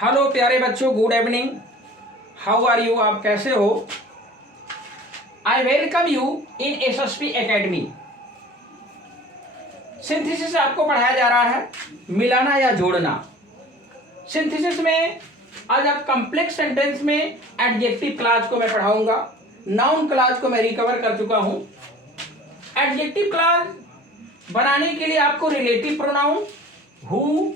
Hello प्यारे बच्चों, good evening. How are you? आप कैसे हो? I welcome you in SSP academy. Synthesis आपको पढ़ाया जा रहा है, मिलाना या जोड़ना। सिंथेसिस में आज आप कॉम्प्लेक्स सेंटेंस में एडजेक्टिव क्लॉज को मैं पढ़ाऊंगा। नाउन क्लॉज को मैं रिकवर कर चुका हूं। एडजेक्टिव क्लॉज बनाने के लिए आपको relative pronoun who,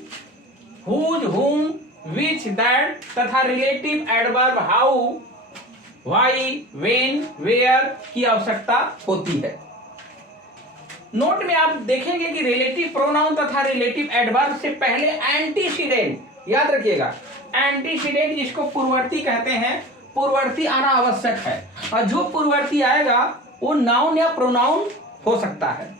whose, whom, which, that तथा relative adverb how, why, when, where की आवश्यकता होती है। नोट में आप देखेंगे कि रिलेटिव प्रोनाउन तथा रिलेटिव एडवर्ब से पहले एंटीसीडेंट, याद रखिएगा, एंटीसीडेंट जिसको पूर्ववर्ती कहते हैं, पूर्ववर्ती आना आवश्यक है। और जो पूर्ववर्ती आएगा वो नाउन या प्रोनाउन हो सकता है।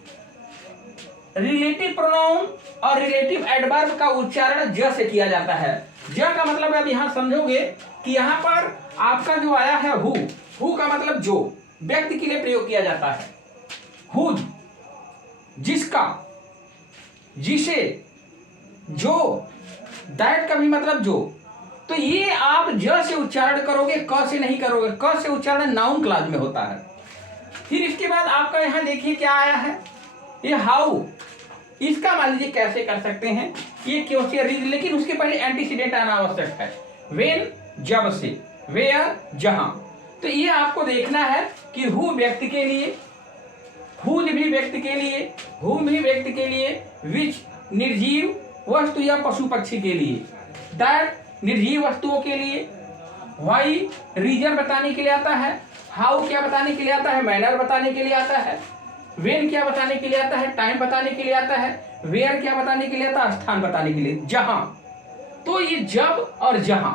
रिलेटिव प्रोनाउन और रिलेटिव एडवर्ब का उच्चारण ज से किया जाता है। ज का मतलब अब यहां समझोगे कि यहां पर आपका जो आया है हु का मतलब जो, व्यक्ति के लिए प्रयोग किया जाता है। हुज जिसका, जिसे, जो, दैट का भी मतलब जो। तो ये आप ज से उच्चारण करोगे, क से नहीं करोगे। क से उच्चारण नाउन क्लॉज में होता है। फिर इसके बाद आपका यहां देखिए क्या आया है, ये हाउ। इसका मान लीजिए कैसे कर सकते हैं, ये क्वेश्चन रीड, लेकिन उसके पहले एंटीसीडेंट आना आवश्यक है। व्हेन जब से, वेयर जहां। तो ये आपको देखना है कि हु व्यक्ति के लिए, हुज भी व्यक्ति के लिए, हुम भी व्यक्ति के लिए, विच निर्जीव वस्तु या पशु पक्षी के लिए, दैट निर्जीव वस्तुओं के लिए, व्हाई रीजन बताने के लिए आता है, हाउ क्या बताने के लिए आता है, मैनर बताने के लिए आता है, वेन क्या बताने के लिए आता है, टाइम बताने के लिए आता है, वेयर क्या बताने के लिए आता है, स्थान बताने के लिए, जहां। तो ये जब और जहां,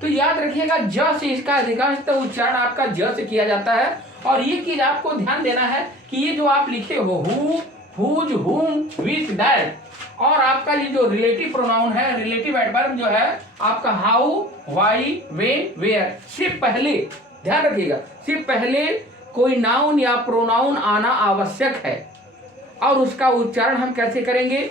तो याद रखिएगा ज से इसका अधिकांश उच्चारण आपका ज से किया जाता है। और ये चीज आपको ध्यान देना है कि ये जो आप लिखे हो who, whose, whom, which, that, और आपका ये जो रिलेटिव प्रोनाउन है, रिलेटिव एडवर्ब जो है आपका हाउ, व्हाई, व्हेन, वेयर, सिर्फ पहले, ध्यान रखिएगा, सिर्फ पहले कोई नाउन या प्रोनाउन आना आवश्यक है। और उसका उच्चारण हम कैसे करेंगे,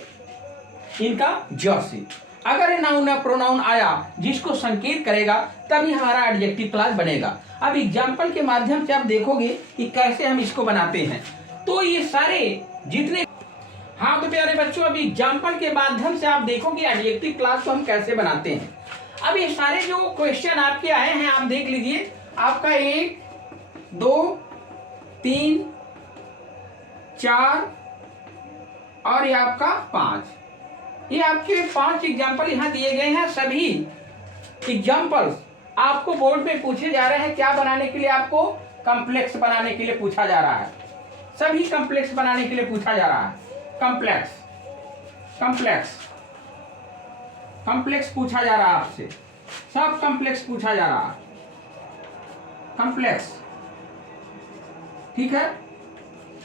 इनका ज से। अगर ये नाउन या प्रोनाउन आया जिसको संकेत करेगा तभी हमारा एडजेक्टिव क्लॉज बनेगा। अब एग्जाम्पल के माध्यम से आप देखोगे कि कैसे हम इसको बनाते हैं। तो ये सारे जितने, हाँ तो प्यारे बच्चों, अब एग्जाम्पल के माध्यम से आप देखो कि एडजेक्टिव क्लॉज को हम कैसे बनाते हैं। अब ये सारे जो क्वेश्चन आपके आए हैं आप देख लीजिए, आपका 1, 2, 3, 4 और ये आपका 5, ये आपके 5 एग्जाम्पल यहाँ दिए गए हैं। सभी एग्जाम्पल्स आपको बोर्ड में पूछे जा रहे हैं। क्या बनाने के लिए? आपको कॉम्प्लेक्स बनाने के लिए पूछा जा रहा है। सभी कॉम्प्लेक्स बनाने के लिए पूछा जा रहा है। कॉम्प्लेक्स कॉम्प्लेक्स कॉम्प्लेक्स पूछा जा रहा है आपसे, सब कॉम्प्लेक्स पूछा जा रहा है, कॉम्प्लेक्स, ठीक है।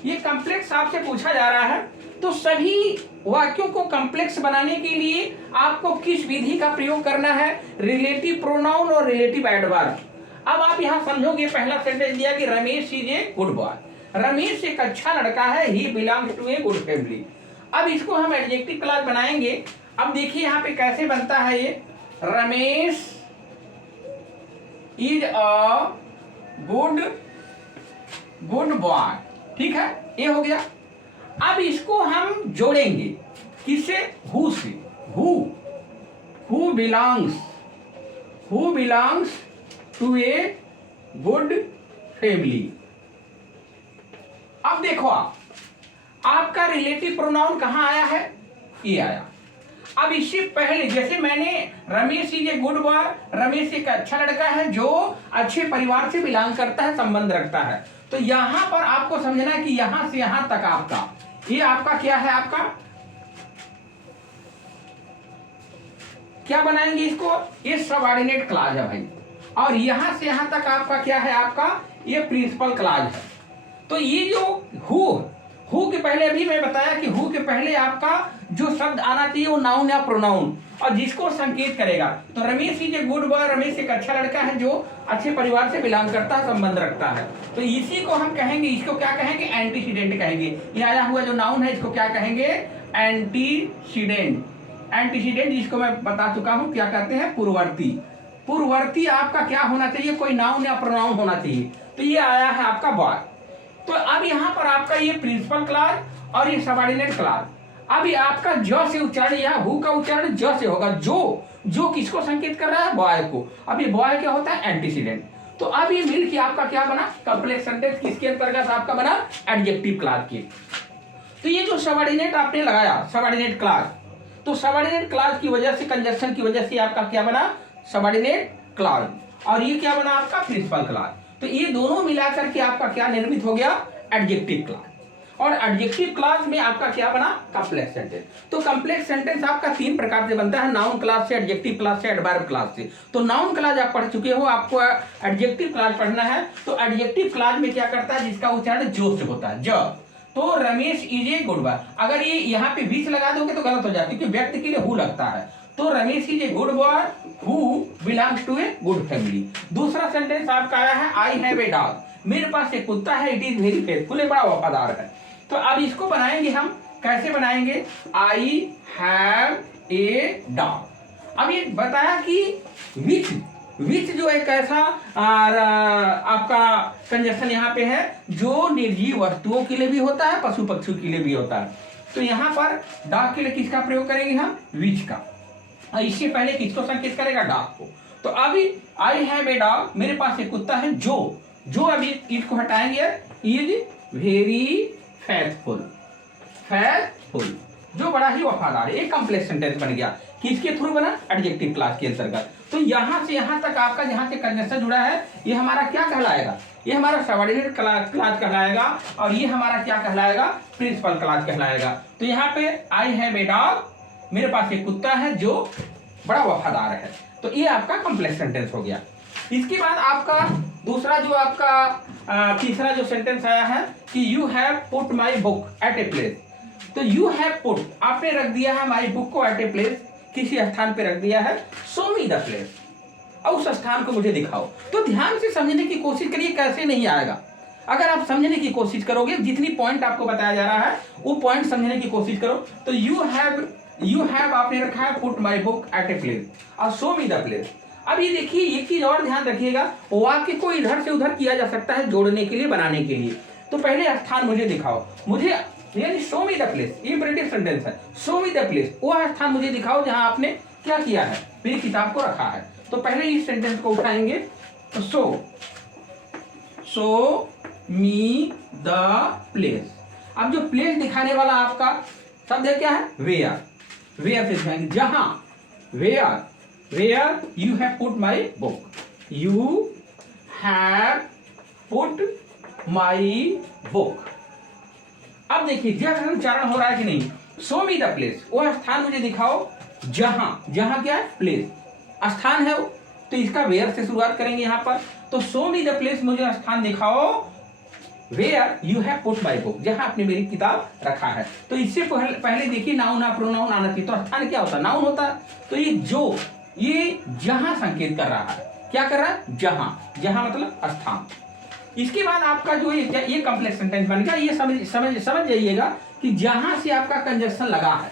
ये कॉम्प्लेक्स आपसे पूछा जा रहा है। तो सभी वाक्यों को कॉम्प्लेक्स बनाने के लिए आपको किस विधि का प्रयोग करना है? रिलेटिव प्रोनाउन और रिलेटिव एडवर्ब। अब आप यहां समझोगे, पहला सेंटेंस दिया कि Ramesh is a good boy. Ramesh एक अच्छा लड़का है, he belongs to a good family. अब इसको हम एडजेक्टिव क्लॉज बनाएंगे। अब देखिए यहाँ पे कैसे बनता है ये, Ramesh is a good boy, ठीक है, ये हो गया। अब इसको हम जोड़ेंगे किससे? हु से। Who belongs to a good family. अब देखो आपका रिलेटिव प्रोनाउन कहां आया है? ये आया। अब इससे पहले जैसे मैंने Ramesh is a good boy, Ramesh एक अच्छा लड़का है जो अच्छे परिवार से बिलोंग करता है, संबंध रखता है। तो यहां पर आपको समझना है कि यहां से यहां तक आपका, ये आपका क्या है, आपका क्या बनाएंगे इसको? ये सबऑर्डिनेट क्लॉज है भाई। और यहां से यहां तक आपका क्या है? आपका ये प्रिंसिपल क्लॉज है। तो ये जो हु के पहले, अभी मैं बताया कि हु के पहले आपका जो शब्द आना चाहिए वो नाउन या प्रोनाउन, और जिसको संकेत करेगा। तो Ramesh is a good boy, Ramesh एक अच्छा लड़का है जो अच्छे परिवार से बिलोंग करता है, संबंध रखता है। तो इसी को हम कहेंगे, इसको क्या कहेंगे? एंटीसीडेंट कहेंगे। ये आया हुआ जो नाउन है इसको क्या कहेंगे? एंटीसीडेंट। एंटीसीडेंट जिसको मैं बता चुका हूं क्या कहते हैं, पूर्ववर्ती। पूर्ववर्ती आपका क्या होना चाहिए, कोई नाउन या प्रोनाउन होना चाहिए। तो ये आया है आपका बॉय। तो अब यहाँ पर आपका ये प्रिंसिपल क्लॉज और ये सबऑर्डिनेट क्लॉज। अभी आपका ज से उच्चारण, यहाँ हु का उच्चारण ज से होगा। जो किसको संकेत कर रहा है, बॉय को। अब ये बॉय क्या होता है, एंटीसीडेंट। तो अब ये मिल के आपका क्या बना, कॉम्प्लेक्स सेंटेंस। किसके अंतर्गत आपका बना, एडजेक्टिव क्लॉज के। तो ये जो सबऑर्डिनेट आपने लगाया, सबऑर्डिनेट क्लॉज, तो सबऑर्डिनेट क्लॉज की वजह से, कंजक्शन की वजह से आपका क्या बना, सबऑर्डिनेट क्लॉज। और ये क्या बना आपका, प्रिंसिपल क्लॉज। तो ये दोनों मिलाकर के आपका क्या निर्मित हो गया, एडजेक्टिव क्लॉज। और एडजेक्टिव क्लॉज में आपका क्या बना, कॉम्प्लेक्स सेंटेंस। तो कॉम्प्लेक्स सेंटेंस आपका 3 प्रकार से बनता है, नाउन क्लॉज से, एडजेक्टिव क्लॉज से, एडवर्ब क्लॉज से। तो नाउन क्लॉज आप पढ़ चुके हो, आपको एडजेक्टिव क्लॉज पढ़ना है। तो एडजेक्टिव क्लॉज में क्या करता है, जिसका उच्चारण जो से होता है, ज। तो Ramesh is a good boy. अगर ये यहाँ पे विच लगा दोगे तो गलत हो जाता है, क्योंकि व्यक्ति के लिए हु लगता है। तो Ramesh is a good boy who belongs to a good family. दूसरा सेंटेंस आपका आया है, आई हैव ए डॉग। मेरे पास एक कुत्ता है, इट इज वेरी फेथफुल, बड़ा वफादार है। तो अब इसको बनाएंगे हम, कैसे बनाएंगे, आई हैव ए डॉग। अब ये बताया कि विच जो एक ऐसा आपका कंजक्शन यहाँ पे है जो निर्जीव वस्तुओं के लिए भी होता है, पशु पक्षियों के लिए भी होता है। तो यहाँ पर डॉग के लिए किसका प्रयोग करेंगे हम, विच का। और इससे पहले किसको संकेत करेगा, डॉग को। तो अभी आई हैव ए डॉग, मेरे पास एक कुत्ता है जो अभी इसको हटाएंगे, इज वेरी फेथफुल, जो बड़ा ही वफादार है। एक कॉम्प्लेक्स सेंटेंस बन गया, किसके थ्रू बना, एडजेक्टिव क्लॉज के अंतर्गत। तो यहां से यहां तक आपका जहां से कंजक्शन जुड़ा है, ये हमारा क्या कहलाएगा, ये हमारा सबऑर्डिनेट क्लॉज कहलाएगा। और ये हमारा क्या कहलाएगा, प्रिंसिपल क्लॉज कहलाएगा। तो यहाँ पे आई हैव ए डॉग, मेरे पास एक कुत्ता है जो बड़ा वफादार है। तो ये आपका कॉम्प्लेक्स सेंटेंस हो गया। इसके बाद आपका दूसरा जो आपका तीसरा जो सेंटेंस आया है कि you have put my book at a place. तो यू हैव पुट, आपने रख दिया है माई बुक को एट ए प्लेस, किसी स्थान पे रख दिया है। शो मी द प्लेस, और उस स्थान को मुझे दिखाओ। तो ध्यान से समझने की कोशिश करिए, कैसे नहीं आएगा। अगर आप समझने की कोशिश करोगे, जितनी पॉइंट आपको बताया जा रहा है वो पॉइंट समझने की कोशिश करो। तो यू हैव आपने रखा है put my book at a place और शो मी द प्लेस। अब ये देखिए, एक चीज और ध्यान रखिएगा, वाक्य को इधर से उधर किया जा सकता है, जोड़ने के लिए, बनाने के लिए। तो पहले स्थान मुझे दिखाओ, मुझे यानी show me the place, imperative sentence है। शो मी द प्लेस, वह स्थान मुझे दिखाओ जहां आपने क्या किया है, मेरी किताब को रखा है। तो पहले इस सेंटेंस को उठाएंगे, तो शो मी द प्लेस। अब जो प्लेस दिखाने वाला आपका शब्द है क्या है, वेयर। वेयर से दिखाएंगे, जहां, where you have put my book, you have put my book. अब देखिए जहां उच्चारण हो रहा है कि नहीं, शो मी द प्लेस, वह स्थान मुझे दिखाओ जहां क्या है, प्लेस, स्थान है वो। तो इसका वेयर से शुरुआत करेंगे यहाँ पर। तो शो मी द प्लेस, मुझे स्थान दिखाओ, where you have put my book, जहां आपने मेरी किताब रखा है। तो इससे पहले देखिए नाउन या प्रोनाउन आना चाहिए। तो स्थान क्या होता है, नाउन होता है। तो ये जहां संकेत कर रहा है, क्या कर रहा है, जहां मतलब स्थान। इसके बाद आपका जो ये कॉम्प्लेक्स सेंटेंस बन गया। ये समझ जाइएगा कि जहां से आपका कंजक्शन लगा है,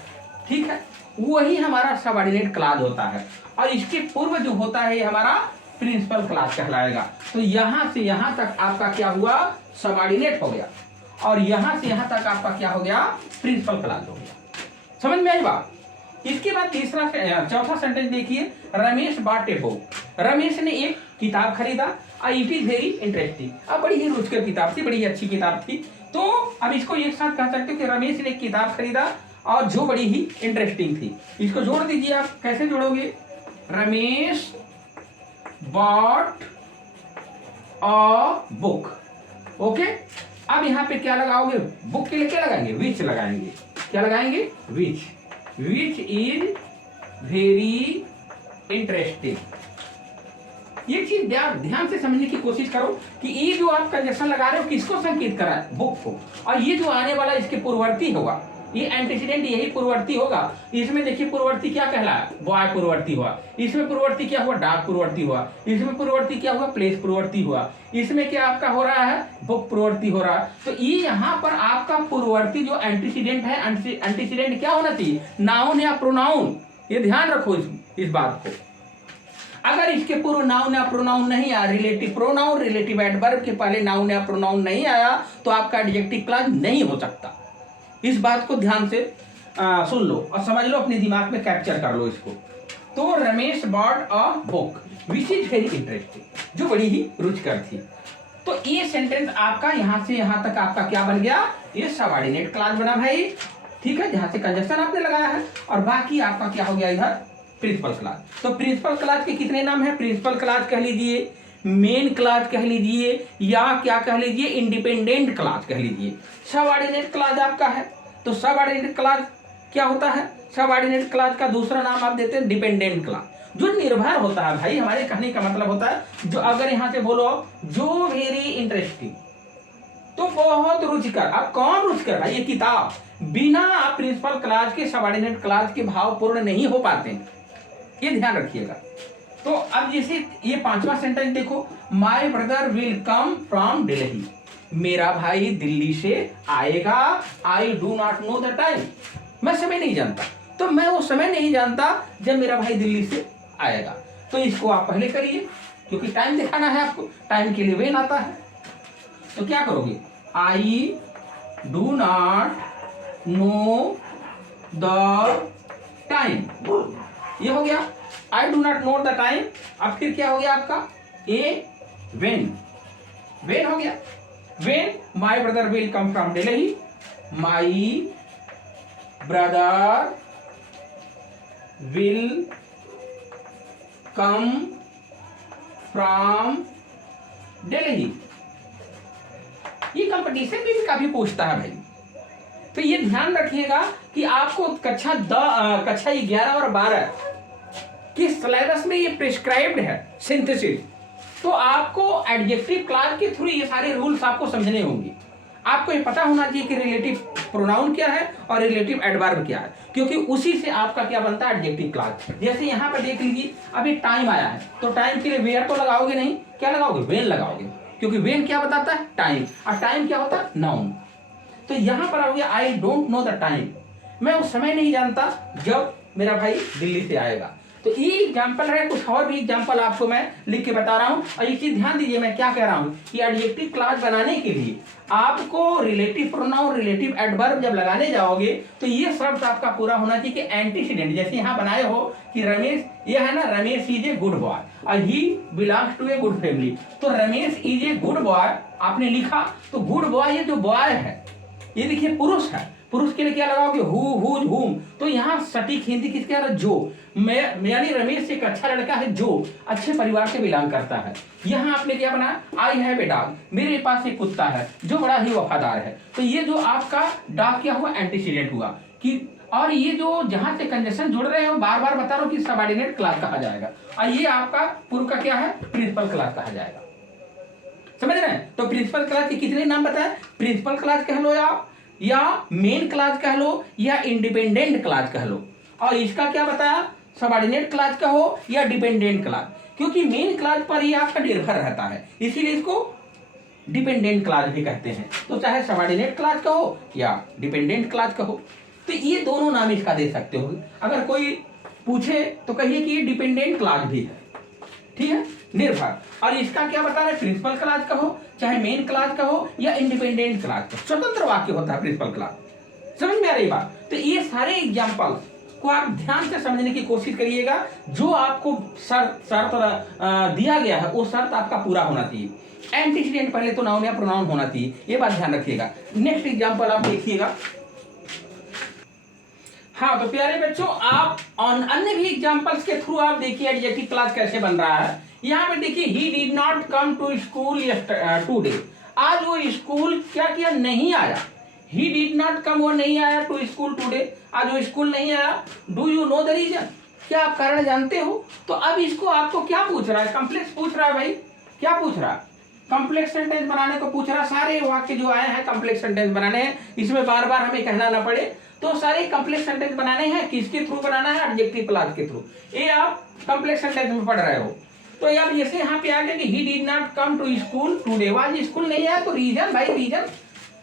ठीक है, वही हमारा सबऑर्डिनेट क्लॉज होता है। और इसके पूर्व जो होता है ये हमारा प्रिंसिपल क्लॉज कहलाएगा। तो यहां से यहां तक आपका क्या हुआ, सबऑर्डिनेट हो गया, और यहां से यहां तक आपका क्या हो गया, प्रिंसिपल क्लॉज हो गया। समझ में आई बात। इसके बाद चौथा सेंटेंस देखिए, Ramesh bot a book. Ramesh ने एक किताब खरीदा, इट इज वेरी इंटरेस्टिंग। अब बड़ी ही रुचिकर किताब थी, बड़ी ही अच्छी किताब थी। तो अब इसको एक साथ कह सकते हो कि रमेश ने एक किताब खरीदा और जो बड़ी ही इंटरेस्टिंग थी। इसको जोड़ दीजिए, आप कैसे जोड़ोगे, Ramesh bought a book. Okay, अब यहाँ पे क्या लगाओगे, बुक के लिए क्या लगाएंगे, विच लगाएंगे। क्या लगाएंगे, विच इज वेरी इंटरेस्टिंग। ये चीज ध्यान से समझने की कोशिश करो कि ये जो आप कंजक्शन लगा रहे हो किसको संकेत कर रहा है, बुक को। और ये जो आने वाला इसके पूर्ववर्ती होगा, ये एंटीसीडेंट यही पूर्ववर्ती होगा। इसमें देखिए पूर्ववर्ती क्या कहलाया, बॉय पूर्ववर्ती हुआ। इसमें पूर्ववर्ती क्या हुआ, डॉग पूर्ववर्ती हुआ। इसमें पूर्ववर्ती क्या हुआ, प्लेस पूर्ववर्ती हुआ। इसमें क्या आपका हो रहा है, बुक पूर्ववर्ती हो रहा है। तो ये यहाँ पर आपका पूर्ववर्ती जो एंटीसीडेंट है, एंटीसीडेंट क्या होना चाहिए, नाउन या प्रोनाउन। ये ध्यान रखो इस बात को। अगर इसके पूर्व नाउन या प्रोनाउन नहीं आया, रिलेटिव प्रोनाउन रिलेटिव एडवर्ब के पहले नाउन या प्रोनाउन नहीं आया, तो आपका एडजेक्टिव क्लॉज नहीं हो सकता। इस बात को ध्यान से सुन लो और समझ लो, अपने दिमाग में कैप्चर कर लो इसको। तो Ramesh bought a book which is very interesting, जो बड़ी ही रुचिकर थी। तो ये सेंटेंस आपका यहाँ से यहाँ तक आपका क्या बन गया, ये सबऑर्डिनेट क्लॉज बना भाई, ठीक है, जहाँ से कंजक्शन आपने लगाया है। और बाकी आपका क्या हो गया इधर, प्रिंसिपल क्लॉज। तो प्रिंसिपल क्लॉज के कितने नाम है, प्रिंसिपल क्लॉज कह लीजिए, मेन क्लॉज कह लीजिए, या क्या कह लीजिए, इंडिपेंडेंट क्लॉज कह लीजिए। सबऑर्डिनेट क्लॉज आपका है। तो सबऑर्डिनेट क्लॉज क्या होता है, सबऑर्डिनेट क्लॉज का दूसरा नाम आप देते हैं डिपेंडेंट क्लॉज, जो निर्भर होता है भाई। हमारे कहने का मतलब होता है, जो अगर यहां से बोलो जो वेरी इंटरेस्टिंग, तो बहुत रुचिकर। अब कौन रुचिकर भाई, ये किताब बिना प्रिंसिपल क्लॉज के सबऑर्डिनेट क्लॉज के भाव पूर्ण नहीं हो पाते हैं, ये ध्यान रखिएगा। तो अब जैसे ये पांचवा सेंटेंस देखो, my brother will come from Delhi, मेरा भाई दिल्ली से आएगा। I do not know the time, मैं समय नहीं जानता। तो मैं वो समय नहीं जानता जब मेरा भाई दिल्ली से आएगा। तो इसको आप पहले करिए, क्योंकि टाइम दिखाना है आपको, टाइम के लिए वेन आता है। तो क्या करोगे, I do not know the time, ये हो गया I do not know the time. अब फिर क्या हो गया आपका, ए वेन, वेन हो गया। When my brother will come from Delhi, my brother will come from Delhi. ये कंपटीशन में भी काफी पूछता है भाई। तो ये ध्यान रखिएगा कि आपको कक्षा 11 और 12 कि सिलेबस में ये प्रिस्क्राइब्ड है सिंथेसिस। तो आपको एडजेक्टिव क्लॉज के थ्रू ये सारे रूल्स आपको समझने होंगे। आपको ये पता होना चाहिए कि रिलेटिव प्रोनाउन क्या है और रिलेटिव एडवर्ब क्या है, क्योंकि उसी से आपका क्या बनता है, एडजेक्टिव क्लॉज। जैसे यहाँ पर देख लीजिए, अभी टाइम आया है, तो टाइम के लिए वेयर तो लगाओगे नहीं, क्या लगाओगे, वेन लगाओगे, क्योंकि वेन क्या बताता है, टाइम, और टाइम क्या होता है, नाउन। तो यहाँ पर हो गया I don't know the time, मैं उस समय नहीं जानता जब मेरा भाई दिल्ली से आएगा। तो ये एग्जाम्पल है, कुछ और भी एग्जाम्पल आपको मैं लिख के बता रहा हूँ। और ये चीज ध्यान दीजिए मैं क्या कह रहा हूँ कि एडजेक्टिव क्लॉज बनाने के लिए आपको रिलेटिव प्रोनाउन रिलेटिव एडवर्ब जब लगाने जाओगे तो ये शब्द आपका पूरा होना चाहिए कि एंटीसीडेंट। जैसे यहाँ बनाए हो कि रमेश, ये है ना, Ramesh is a good boy और he belongs to a good family. तो Ramesh is a good boy आपने लिखा, तो गुड बॉय ये जो बॉय है ये देखिए पुरुष है, पुरुष के लिए क्या लगाओगे, हु, हुज, हुम। तो यहाँ सटीक हिंदी किसके आ, जो, मैं यानी रमेश एक अच्छा लड़का है जो अच्छे परिवार से बिलोंग करता है। यहाँ आपने क्या बनाया, आई हैव ए डॉग, मेरे पास एक कुत्ता है जो बड़ा ही वफादार है। तो ये जो आपका डॉग क्या हुआ, एंटीसीडेंट हुआ कि, और ये जो जहां से कंजक्शन जुड़ रहे हो बार बार बता रहा हूं कि सबऑर्डिनेट क्लॉज कहा जाएगा, और ये आपका पूर्व का क्या है, प्रिंसिपल क्लॉज कहा जाएगा। समझ रहे हैं। तो प्रिंसिपल क्लॉज के कितने नाम बताए, प्रिंसिपल क्लॉज कह लो या मेन क्लॉज कह लो या इंडिपेंडेंट क्लॉज कह लो। और इसका क्या बताया, सबऑर्डिनेट क्लॉज कहो या डिपेंडेंट क्लॉज, क्योंकि मेन क्लॉज पर ही आपका निर्भर रहता है, इसीलिए इसको डिपेंडेंट क्लॉज भी कहते हैं। तो चाहे सबऑर्डिनेट क्लॉज कहो या डिपेंडेंट क्लॉज कहो, तो ये दोनों नाम इसका दे सकते हो। अगर कोई पूछे तो कहिए कि ये डिपेंडेंट क्लॉज भी है, ठीक है, निर्भर। और इसका क्या बता रहे, प्रिंसिपल क्लॉज कहो चाहे मेन क्लॉज कहो या इंडिपेंडेंट क्लॉज कहो, स्वतंत्र वाक्य होता है प्रिंसिपल क्लॉज। समझ में आ रही बात। तो ये सारे एग्जाम्पल को आप ध्यान से समझने की कोशिश करिएगा। जो आपको शर्त दिया गया है वो शर्त आपका पूरा होना चाहिए। एंटीसीडेंट पहले तो नाउन या प्रोनाउन होना चाहिए, ये बात ध्यान रखिएगा। नेक्स्ट एग्जाम्पल आप देखिएगा। हाँ तो प्यारे बच्चों, आप अन्य भी एग्जाम्पल्स के थ्रू आप देखिए एडजेक्टिव क्लॉज कैसे बन रहा है। यहाँ पे देखिए, he did not come to school today, आज वो स्कूल क्या किया, नहीं आया। ही डिड नॉट कम, वो नहीं आया, टू स्कूल टुडे, आज वो स्कूल नहीं आया। Do you know the reason, क्या आप कारण जानते हो। तो अब इसको आपको क्या पूछ रहा है, कम्प्लेक्स पूछ रहा है भाई। क्या पूछ रहा है, कम्प्लेक्स सेंटेंस बनाने को पूछ रहा है। सारे वाक्य जो आए हैं कम्प्लेक्स सेंटेंस बनाने हैं, इसमें बार बार हमें कहना ना पड़े। तो सारे कंप्लेक्स सेंटेंस बनाने हैं, किसके थ्रू बनाना है, एडजेक्टिव क्लॉज के थ्रू। ये आप कंप्लेक्स सेंटेंस में पढ़ रहे हो। तो अब जैसे यहाँ पे आ गया कि he did not come to school today, आज स्कूल नहीं आया, तो रीजन भाई रीजन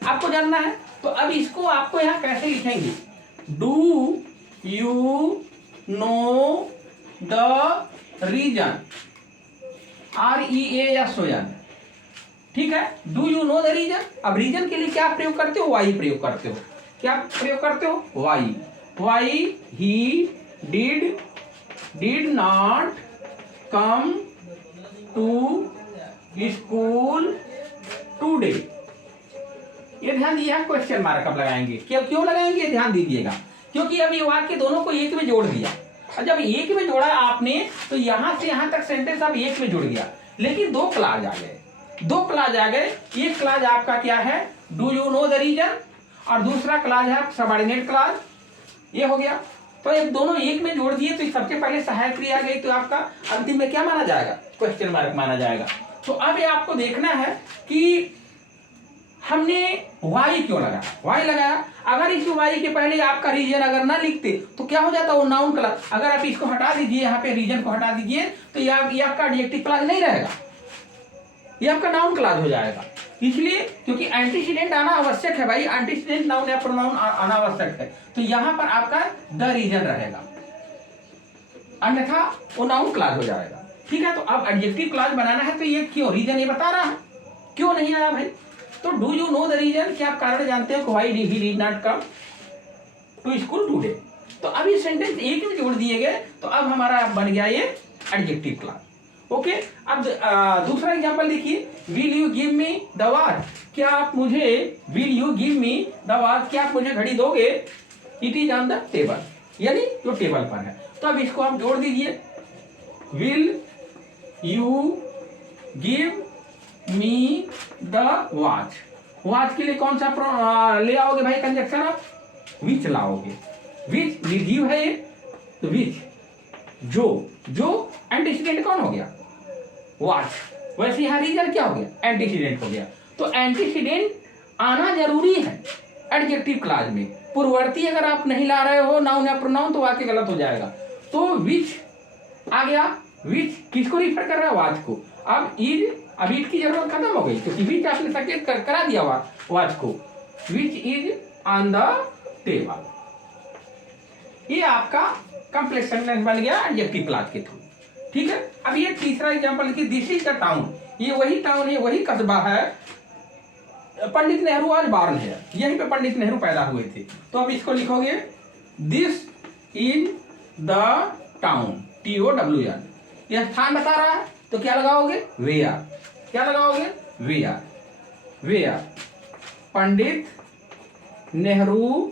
आपको जानना है। तो अब इसको आपको यहाँ कैसे लिखेंगे, do you know the reason, REAS हो जाना, ठीक है। Do you know the reason. अब रीजन के लिए क्या प्रयोग करते हो, वाई प्रयोग करते हो। क्या प्रयोग करते हो, why. Why he did not come to school today. ये ध्यान दिया, क्वेश्चन मार्क अब लगाएंगे। क्यों लगाएंगे, ध्यान दीजिएगा, क्योंकि अभी वाक्य दोनों को एक में जोड़ दिया, और जब एक में जोड़ा आपने तो यहां से यहां तक सेंटेंस अब एक में जुड़ गया, लेकिन दो क्लॉज आ गए, दो क्लॉज आ गए। एक क्लॉज आपका क्या है, do you know the reason, और दूसरा क्लॉज है सबऑर्डिनेट क्लॉज, ये हो गया। तो ये दोनों एक में जोड़ दिए, तो सबसे पहले सहायक क्रिया गई, तो आपका अंतिम में क्या माना जाएगा, क्वेश्चन मार्क माना जाएगा। तो अब ये आपको देखना है कि हमने वाई क्यों लगाया, वाई लगाया। अगर इस वाई के पहले आपका रीजन अगर ना लिखते तो क्या हो जाता, वो नाउन क्लॉज। अगर आप इसको हटा दीजिए, यहाँ पे रीजन को हटा दीजिए, तो ये आपका एडजेक्टिव क्लॉज नहीं रहेगा, ये आपका नाउन क्लॉज हो जाएगा। इसलिए क्योंकि एंटीसीडेंट आना आवश्यक है भाई, एंटीसीडेंट नाउन या प्रोनाउन आना आवश्यक है, तो यहाँ पर आपका द रीजन रहेगा, अन्यथा वो नाउन क्लॉज हो जाएगा, ठीक है। तो अब एडजेक्टिव क्लॉज बनाना है, तो ये क्यों, रीजन ये बता रहा है, क्यों नहीं आया भाई। तो do you know the reason, क्या आप कारण जानते हो, why he did not come to school today. तो अब ये सेंटेंस एक में जोड़ दिए गए, तो अब हमारा बन गया ये एडजेक्टिव क्लॉज। ओके, अब दूसरा एग्जांपल देखिए, will you give me the watch, क्या आप मुझे, will you give me the watch, क्या आप मुझे घड़ी दोगे, it is on the table, यानी जो टेबल पर है। तो अब इसको आप जोड़ दीजिए, will you give me the watch. Watch के लिए कौन सा ले आओगे भाई कंजक्शन, आप विच लाओगे, विच रिव्यू है ये, तो विच, जो एंटीसीडेंट कौन हो गया, वॉच। वैसे यहाँ रीजन क्या हो गया, एंटीसीडेंट हो गया। तो एंटीसीडेंट आना जरूरी है एडजेक्टिव क्लॉज में। पूर्ववर्ती अगर आप नहीं ला रहे हो नाउन या प्रोनाउन, तो वाक्य गलत हो जाएगा। तो विच आ गया, विच किसको रिफर कर रहा है, वॉच को। अब इज, अब इट की जरूरत खत्म हो गई, क्योंकि विच आपने संकेत करा दिया वॉच को, which is on the table. ये आपका कंप्लेक्स सेंटेंस बन गया एडजेक्टिव क्लॉज के थ्रू, ठीक है। अब ये तीसरा एग्जांपल लिखिए, दिस इज द टाउन, ये वही टाउन है, वही कस्बा है, पंडित नेहरू आज बॉर्न है, यहीं पे पंडित नेहरू पैदा हुए थे। तो अब इसको लिखोगे, this is the town, TOWN, यह स्थान बता रहा है, तो क्या लगाओगे, वेयर, क्या लगाओगे, where, where Pandit Nehru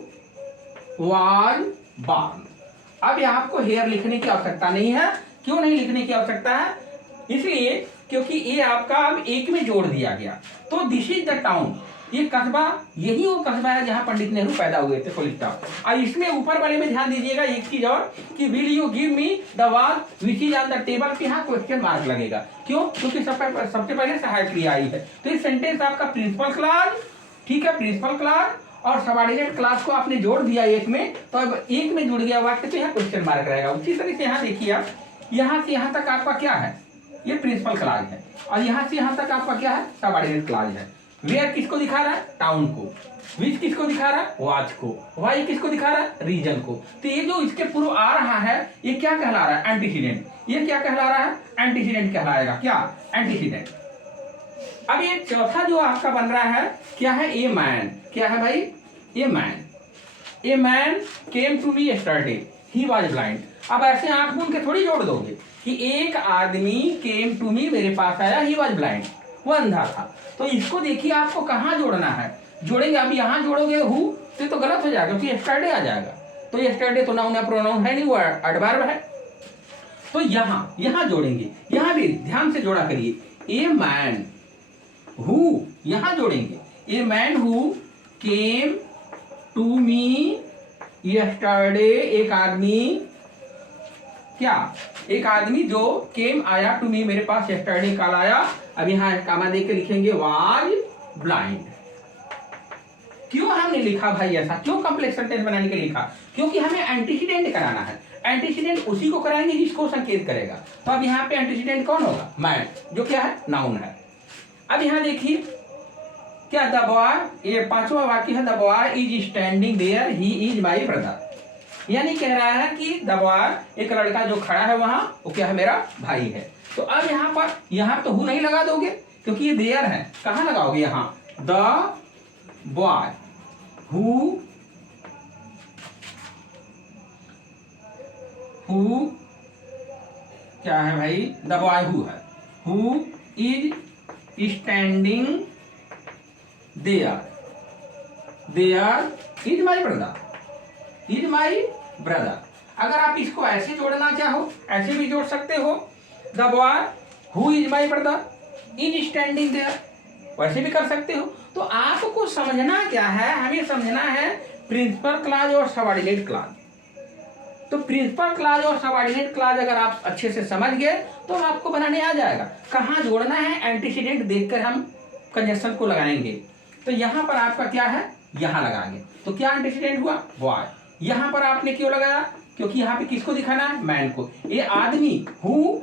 was born. अब यहाँ आपको हेयर लिखने की आवश्यकता नहीं है। क्यों नहीं लिखने की आवश्यकता है, इसलिए क्योंकि ये आपका अब एक में जोड़ दिया गया। तो दिस इज द टाउन, ये कस्बा, यही वो कस्बा है जहाँ पंडित नेहरू पैदा हुए थे, फुल स्टॉप। और इसमें ऊपर वाले में ध्यान दीजिएगा एक चीज और, कि will you give me the watch which is on the table, पे यहाँ क्वेश्चन मार्क लगेगा। क्यों, क्योंकि सबसे पहले सहायक क्रिया आई है। तो ये सेंटेंस आपका प्रिंसिपल क्लॉज, ठीक है, प्रिंसिपल क्लॉज और सबऑर्डिनेट क्लॉज को आपने जोड़ दिया एक में, तो अब एक में जुड़ गया वाक्य, तो यहाँ क्वेश्चन मार्क रहेगा। उसी तरह से यहाँ देखिए आप, यहाँ से यहाँ तक आपका क्या है, ये प्रिंसिपल क्लॉज है, और यहाँ से यहाँ तक आपका क्या है, सबऑर्डिनेट क्लॉज है। वेयर किसको दिखा रहा है, टाउन को, विच किसको दिखा रहा है, वॉच को, वाई किसको दिखा रहा है, रीजन को। तो ये जो इसके पूर्व आ रहा है, ये क्या कहला रहा है, एंटीसीडेंट। ये क्या कहला रहा है, एंटीसीडेंट कहलाएगा, क्या, एंटीसीडेंट। अब ये चौथा जो आपका बन रहा है, क्या है, ए मैन, क्या है भाई, a man, a man came to me yesterday, he was blind. अब ऐसे आंख मूंद के थोड़ी जोड़ दोगे कि एक आदमी केम टू मी, मेरे पास आया, ही वाज ब्लाइंड, वो अंधा था। तो इसको देखिए आपको कहाँ जोड़ना है, जोड़ेंगे। अब यहाँ जोड़ोगे हु, तो गलत हो जाएगा, क्योंकि यस्टरडे आ जाएगा। तो यस्टरडे तो नाउन या प्रोनाउन है नहीं, वो एडवर्ब है। तो यहाँ जोड़ेंगे, यहाँ भी ध्यान से जोड़ा करिए, ए मैन हु, यहाँ जोड़ेंगे, a man who came to me yesterday, एक आदमी, क्या, एक आदमी जो केम आया टू मी, मेरे पास यस्टरडे कल आया। अब यहाँ कामा दे के लिखेंगे वाज ब्लाइंड, क्यों हमने लिखा भाई ऐसा, क्यों कॉम्प्लेक्स सेंटेंस बनाने के लिए लिखा? क्योंकि हमें एंटीसीडेंट कराना है। एंटीसीडेंट उसी को कराएंगे जिसको संकेत करेगा। तो अब यहाँ पे एंटीसीडेंट कौन होगा? मैन, जो क्या है? नाउन है। अब यहाँ देखिए क्या, द बॉय, ये पांचवा वाक्य है, the boy is standing there, he is my brother. यानी कह रहा है कि द बॉय, एक लड़का जो खड़ा है वहां, वो क्या है? मेरा भाई है। तो अब यहाँ पर, यहाँ तो हु नहीं लगा दोगे क्योंकि ये देयर है। कहाँ लगाओगे? यहाँ द बॉय हु क्या है भाई? द बॉय हु है, who is standing there, there is my brother, is my brother. अगर आप इसको ऐसे जोड़ना चाहो, ऐसे भी जोड़ सकते हो, the boy who is my brother is standing there, वैसे भी कर सकते हो। तो आपको समझना क्या है? हमें समझना है प्रिंसिपल क्लॉज और सबऑर्डिनेट क्लॉज। तो प्रिंसिपल क्लॉज और सबऑर्डिनेट क्लॉज अगर आप अच्छे से समझ गए तो आपको बनाने आ जाएगा। कहाँ जोड़ना है? एंटीसीडेंट देखकर हम कंजक्शन को लगाएंगे। तो यहाँ पर आपका क्या है? यहाँ लगाएंगे। तो क्या एंटीसीडेंट हुआ? बॉय। यहाँ पर आपने क्यों लगाया? क्योंकि यहाँ पे किसको दिखाना है? मैन को। ये आदमी हु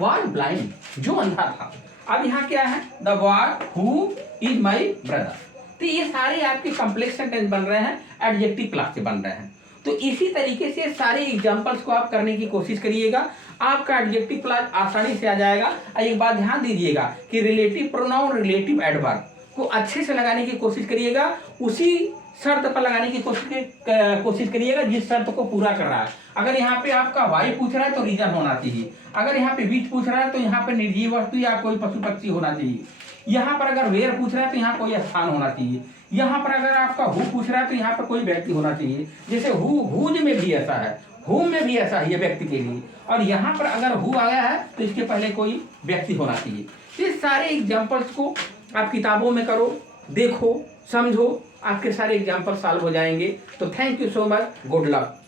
वाज ब्लाइंड, जो अंधा था। अब यहाँ क्या है? The boy who is my brother. तो ये सारे आपके कॉम्प्लेक्स सेंटेंस बन रहे हैं, एडजेक्टिव क्लास से बन रहे हैं। तो इसी तरीके से सारे एग्जाम्पल्स को आप करने की कोशिश करिएगा, आपका एडजेक्टिव क्लास आसानी से आ जाएगा। और एक बात ध्यान दीजिएगा कि रिलेटिव प्रोनाउन, रिलेटिव एडवर्ब को अच्छे से लगाने की कोशिश करिएगा, उसी शर्त पर लगाने की कोशिश करिएगा जिस शर्त को पूरा कर रहा है। अगर यहाँ पे आपका वाई पूछ रहा है तो रीजन होना चाहिए। अगर यहाँ पे विच पूछ रहा है तो यहाँ पे निर्जीव वस्तु या कोई पशु पक्षी होना चाहिए। यहाँ पर अगर वेयर पूछ रहा है तो यहाँ कोई स्थान होना चाहिए। यहाँ पर अगर आपका हु पूछ रहा है तो यहाँ पर कोई व्यक्ति होना चाहिए। जैसे हुज में भी ऐसा है, हुम में भी ऐसा है व्यक्ति के लिए। और यहाँ पर अगर हु आया है तो इसके पहले कोई व्यक्ति होना चाहिए। ये सारे एग्जाम्पल्स को आप किताबों में करो, देखो, समझो, आपके सारे एग्जाम्पल सॉल्व हो जाएंगे। तो thank you so much, good luck.